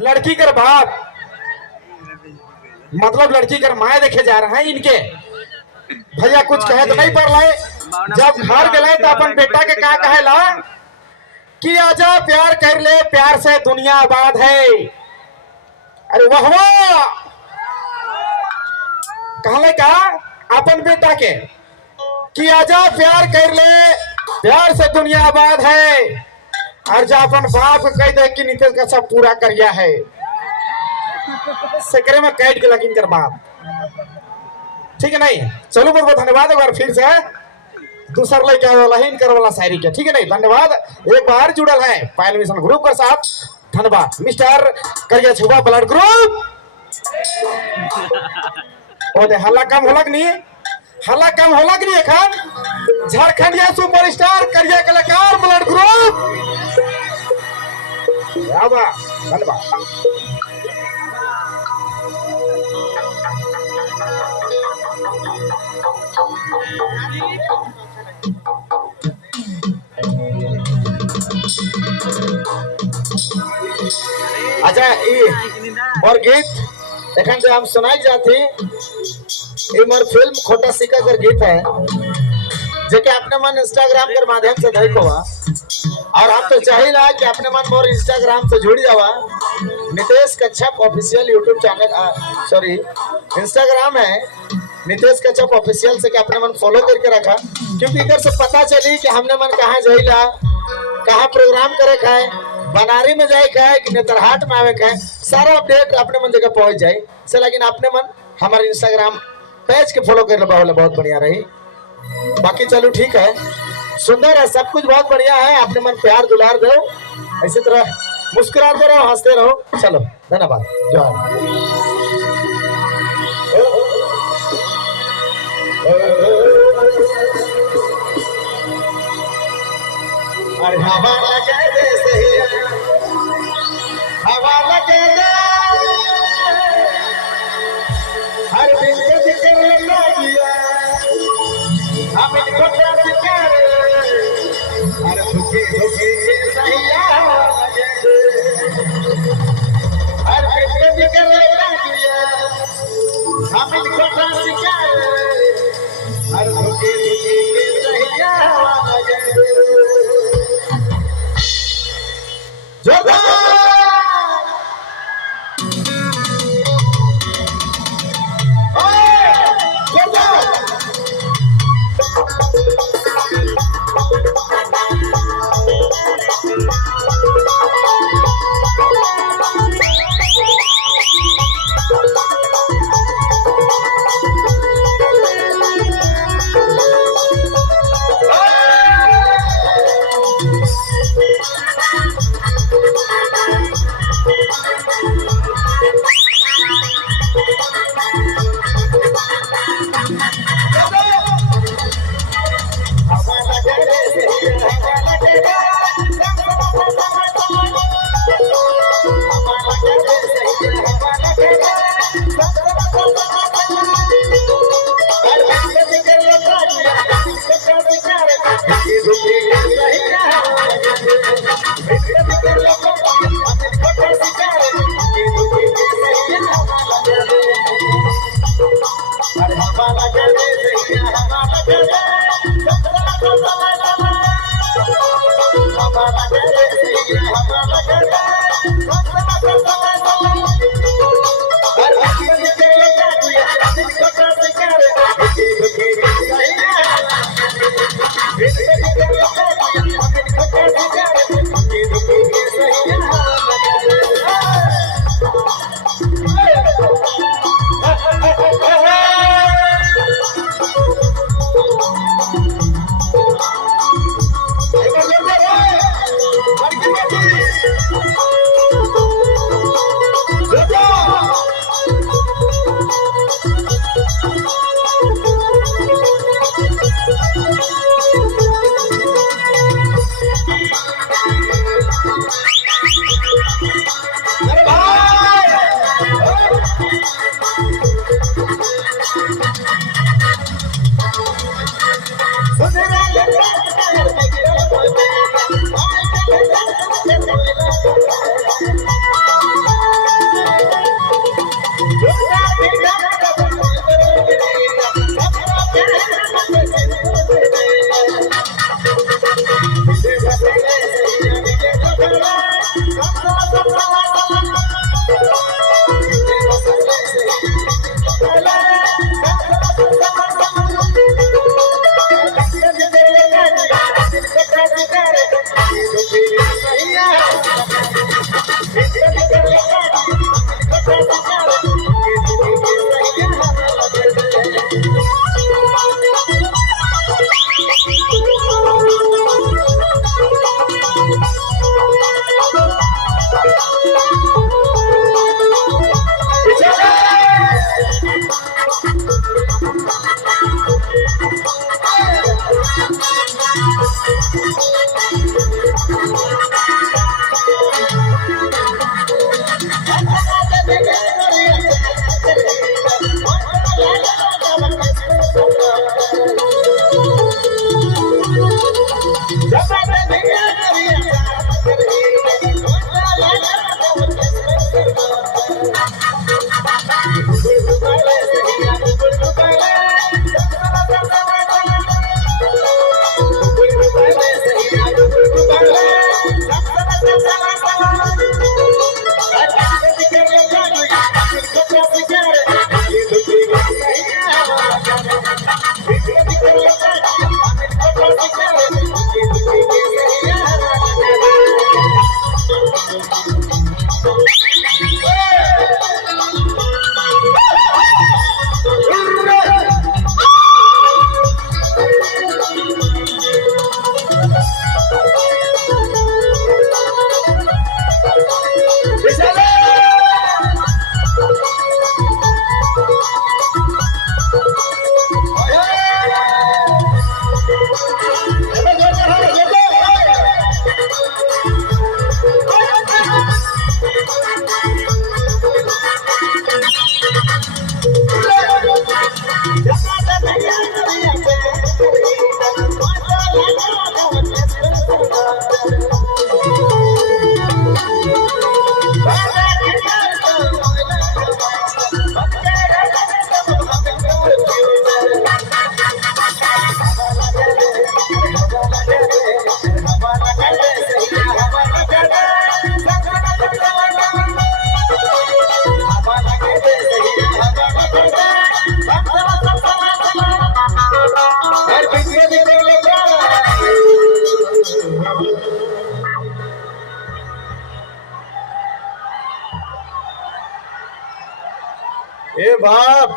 लड़की कर बाप मतलब लड़की कर माए देखे जा रहे हैं इनके भैया कुछ कहे तो नहीं पड़ रहे। जब घर गए तो अपन बेटा के क्या कहे ला कि आजा प्यार कर ले प्यार से दुनिया आबाद है। अरे वाह वाह कहले का अपन बेटा के कि आजा प्यार कर ले प्यार से दुनिया आबाद है। और जो अपन बाप कह दे कि नीतीश का सब पूरा करिया है सेकरे में कैद के लगिन कर बाप। ठीक है नहीं चलो बहुत बहुत धन्यवाद। एक बार फिर से दूसर लेके लाइन कर वाला शायरी के ठीक है नहीं धन्यवाद। एक बार जुड़ल है पायल मिशन ग्रुप के साथ धन्यवाद मिस्टर करिया छुबा ब्लड ग्रुप। ओदे हल्ला कम होलक नहीं हल्ला कम होलक नहीं एखन झारखंडिया सुपरस्टार करिया कलाकार ब्लड ग्रुप धन्यवाद। अच्छा और गीत एखन जो हम सुनाई जाती मोर फिल्म खोटा सिक्का कर गीत है जेके अपने मन इंस्टाग्राम के माध्यम से देखो और हम तो चाहिए कि अपने मन मोर इंस्टाग्राम से जुड़ जावा। Nitesh Kachhap official YouTube channel sorry Instagram है नितेश कच्छप ऑफिशियल से अपने मन फॉलो करके रखा क्योंकि इधर से पता चली कि हमने मन कहाँ जाइला कहाँ प्रोग्राम करे का है बनारी में जाए का है कि नेतरहाट में आवे का है सारा अपडेट अपने मन जगह पहुंच जाए से। लेकिन अपने मन हमारे इंस्टाग्राम पेज के फॉलो कर ले बहुत बढ़िया रही। बाकी चलो ठीक है सुंदर है सब कुछ बहुत बढ़िया है। अपने मन प्यार दुलार दो इसी तरह मुस्कुराते रहो हंसते रहो। चलो धन्यवाद अरे हवा लगे दे सही हवा लगे दे हर दिन के जिक्र लगिया हम इनको ट्रस्ट कर हर दुखी दुखी के सही हवा लगे दे हर दिन के जिक्र लगिया हम इनको ट्रस्ट कर हर दुखी दुखी के सही हवा लगे दे। ए बाप